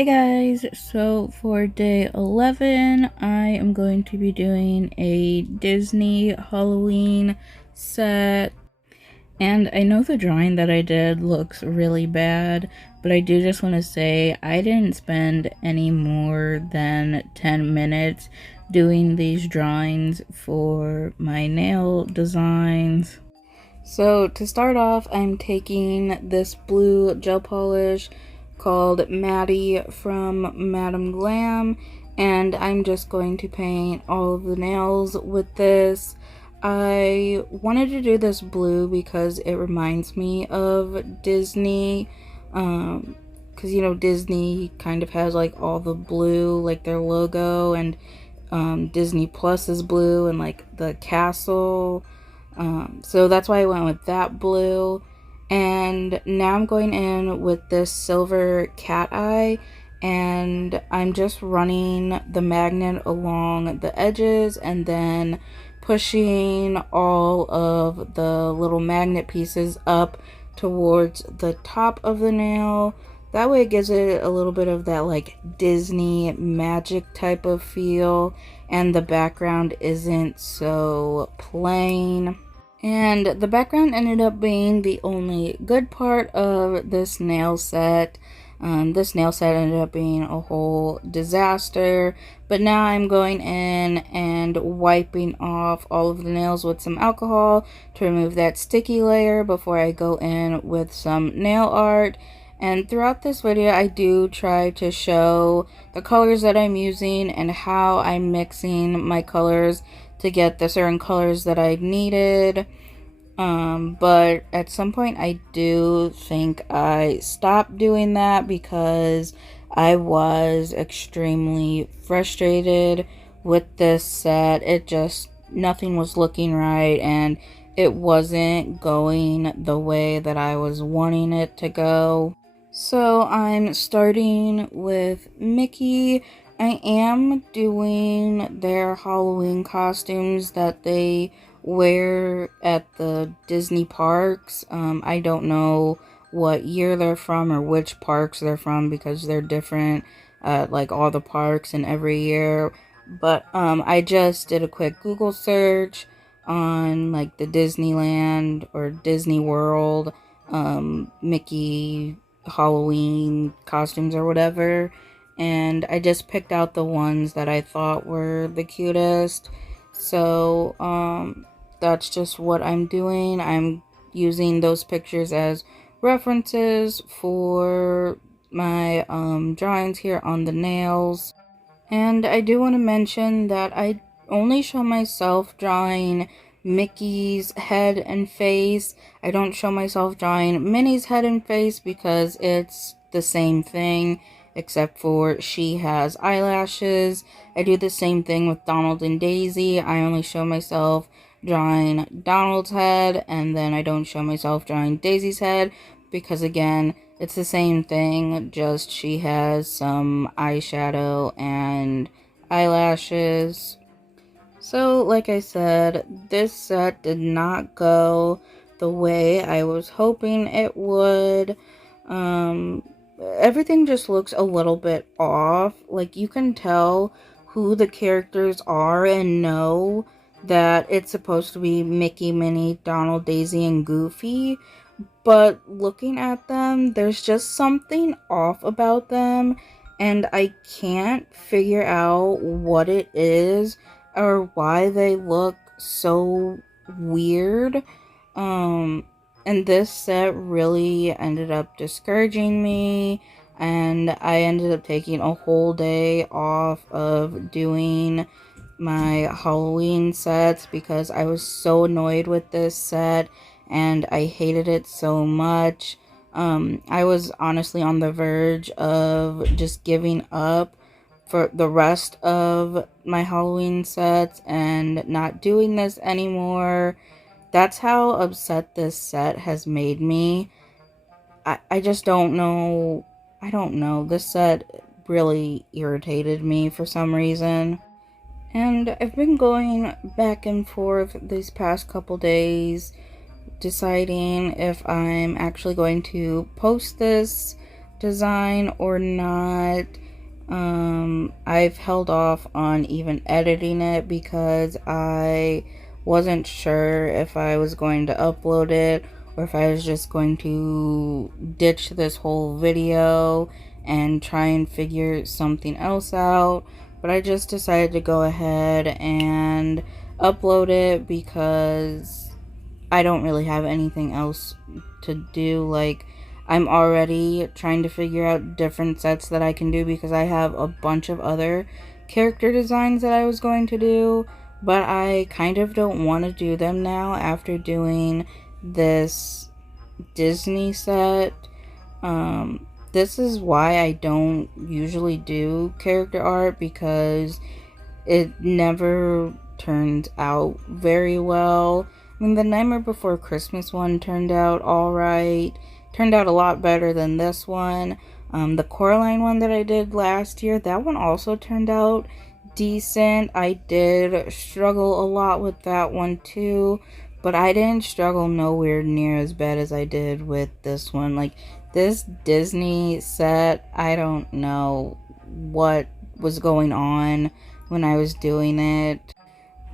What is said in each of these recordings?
Hey guys, so for day 11, I am going to be doing a Disney Halloween set. And I know the drawing that I did looks really bad, but I do just want to say I didn't spend any more than 10 minutes doing these drawings for my nail designs. So to start off, I'm taking this blue gel polish called Maddie from Madame Glam, and I'm just going to paint all of the nails with this. I wanted to do this blue because it reminds me of Disney, because Disney kind of has like all the blue, like their logo, and Disney Plus is blue, and like the castle. So that's why I went with that blue. And now I'm going in with this silver cat eye, and I'm just running the magnet along the edges and then pushing all of the little magnet pieces up towards the top of the nail. That way it gives it a little bit of that like Disney magic type of feel, and the background isn't so plain. And the background ended up being the only good part of this nail set. This nail set ended up being a whole disaster, but now I'm going in and wiping off all of the nails with some alcohol to remove that sticky layer before I go in with some nail art. And throughout this video, I do try to show the colors that I'm using and how I'm mixing my colors to get the certain colors that I needed. But at some point I do think I stopped doing that because I was extremely frustrated with this set. Nothing was looking right, and it wasn't going the way that I was wanting it to go. So I'm starting with Mickey. I am doing their Halloween costumes that they wear at the Disney parks. I don't know what year they're from or which parks they're from because they're different like all the parks and every year. But I just did a quick Google search on like the Disneyland or Disney World Mickey Halloween costumes or whatever, and I just picked out the ones that I thought were the cutest. So that's just what I'm doing. I'm using those pictures as references for my drawings here on the nails. And I do want to mention that I only show myself drawing Mickey's head and face. I don't show myself drawing Minnie's head and face because it's the same thing, except for she has eyelashes. I do the same thing with Donald and Daisy. I only show myself drawing Donald's head, and then I don't show myself drawing Daisy's head because, again, it's the same thing, just she has some eyeshadow and eyelashes. So, like I said, this set did not go the way I was hoping it would. Everything just looks a little bit off. Like, you can tell who the characters are and know that it's supposed to be Mickey, Minnie, Donald, Daisy, and Goofy. But looking at them, there's just something off about them, and I can't figure out what it is or why they look so weird. And this set really ended up discouraging me, and I ended up taking a whole day off of doing my Halloween sets because I was so annoyed with this set and I hated it so much. I was honestly on the verge of just giving up for the rest of my Halloween sets and not doing this anymore. That's how upset this set has made me. I just don't know. I don't know. This set really irritated me for some reason. And I've been going back and forth these past couple days deciding if I'm actually going to post this design or not. I've held off on even editing it because I wasn't sure if I was going to upload it or if I was just going to ditch this whole video and try and figure something else out. But I just decided to go ahead and upload it because I don't really have anything else to do. Like, I'm already trying to figure out different sets that I can do because I have a bunch of other character designs that I was going to do, but I kind of don't want to do them now after doing this Disney set. This is why I don't usually do character art, because it never turned out very well. I mean, the Nightmare Before Christmas one turned out alright. Turned out a lot better than this one. The Coraline one that I did last year, that one also turned out decent. I did struggle a lot with that one too, but I didn't struggle nowhere near as bad as I did with this one. Like, this Disney set, I don't know what was going on when I was doing it,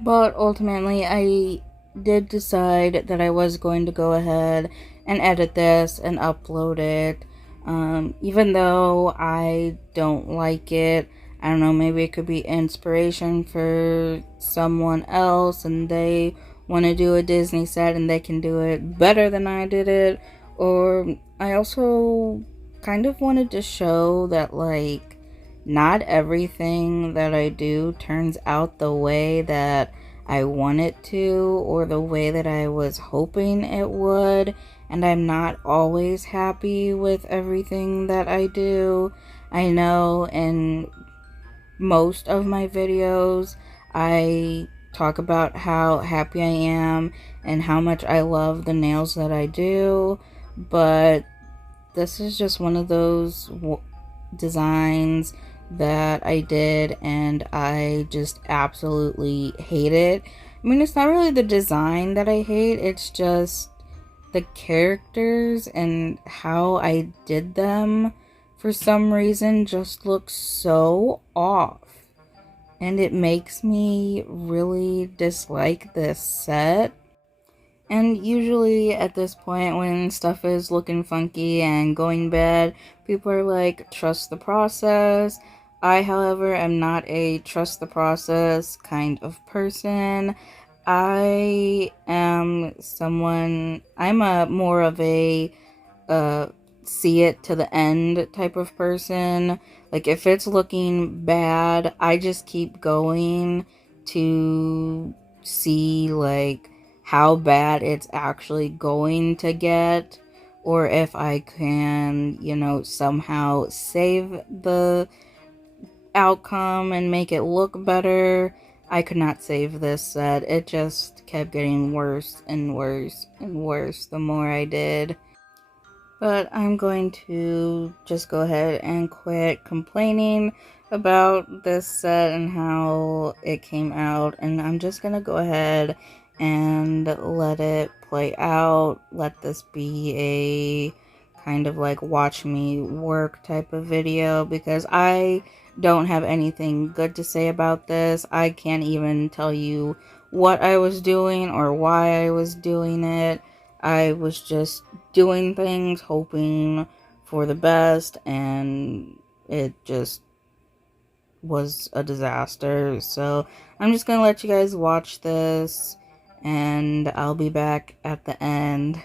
but ultimately I did decide that I was going to go ahead and edit this and upload it. Even though I don't like it, I don't know, maybe it could be inspiration for someone else and they want to do a Disney set and they can do it better than I did it. Or I also kind of wanted to show that, like, not everything that I do turns out the way that I want it to or the way that I was hoping it would, and I'm not always happy with everything that I do. I know in most of my videos I talk about how happy I am and how much I love the nails that I do, but this is just one of those designs that I did and I just absolutely hate it. I mean, it's not really the design that I hate, it's just the characters and how I did them for some reason just look so off. And it makes me really dislike this set. And usually at this point, when stuff is looking funky and going bad, people are like, trust the process. I, however, am not a trust the process kind of person. I'm a more of a see it to the end type of person. Like, if it's looking bad, I just keep going to see, like, how bad it's actually going to get, or if I can, you know, somehow save the outcome and make it look better. I could not save this set. It just kept getting worse and worse and worse the more I did. But I'm going to just go ahead and quit complaining about this set and how it came out, and I'm just gonna go ahead and let it play out. Let this be a kind of like watch me work type of video, because I don't have anything good to say about this. I can't even tell you what I was doing or why I was doing it. I was just doing things, hoping for the best, and it just was a disaster. So I'm just gonna let you guys watch this, and I'll be back at the end.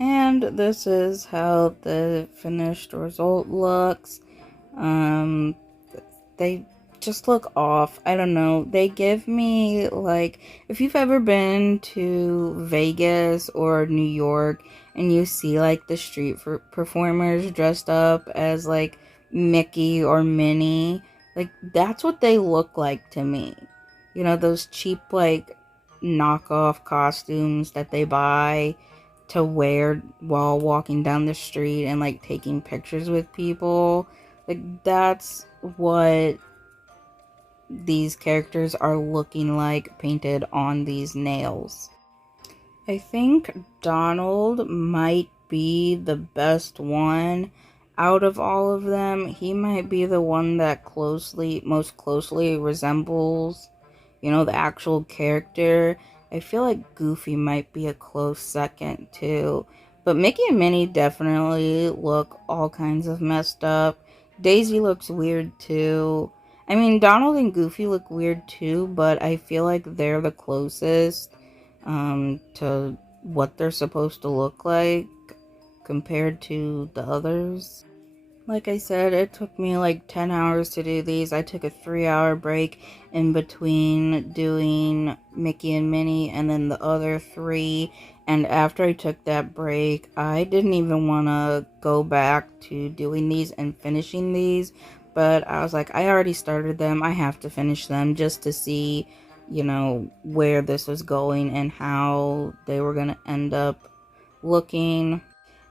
And this is how the finished result looks. Um, they just look off. I don't know. They give me, like, if you've ever been to Vegas or New York and you see like the street performers dressed up as like Mickey or Minnie, like that's what they look like to me. You know, those cheap like knockoff costumes that they buy to wear while walking down the street and like taking pictures with people. Like that's what these characters are looking like painted on these nails. I think Donald might be the best one out of all of them. He might be the one that most closely resembles, you know, the actual character. I feel like Goofy might be a close second too. But Mickey and Minnie definitely look all kinds of messed up. Daisy looks weird too. I mean, Donald and Goofy look weird too, but I feel like they're the closest to what they're supposed to look like compared to the others. Like I said, it took me like 10 hours to do these. I took a 3-hour break in between doing Mickey and Minnie and then the other three. And after I took that break, I didn't even want to go back to doing these and finishing these. But I was like, I already started them. I have to finish them just to see, you know, where this was going and how they were going to end up looking.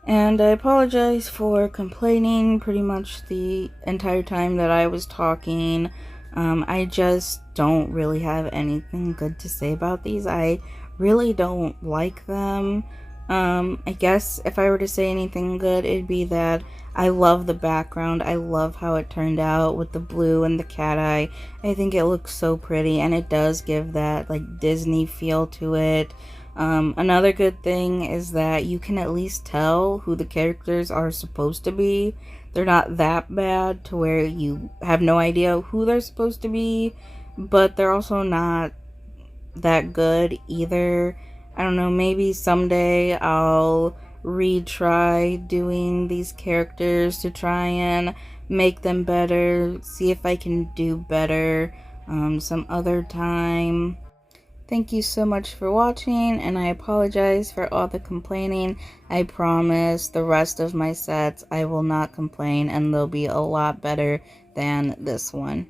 And I apologize for complaining pretty much the entire time that I was talking. I just don't really have anything good to say about these. I really don't like them. I guess if I were to say anything good, it'd be that I love the background. I love how it turned out with the blue and the cat eye. I think it looks so pretty, and it does give that like Disney feel to it. Another good thing is that you can at least tell who the characters are supposed to be. They're not that bad to where you have no idea who they're supposed to be, but they're also not that good either. I don't know, maybe someday I'll retry doing these characters to try and make them better, see if I can do better some other time. Thank you so much for watching, and I apologize for all the complaining. I promise the rest of my sets I will not complain, and they'll be a lot better than this one.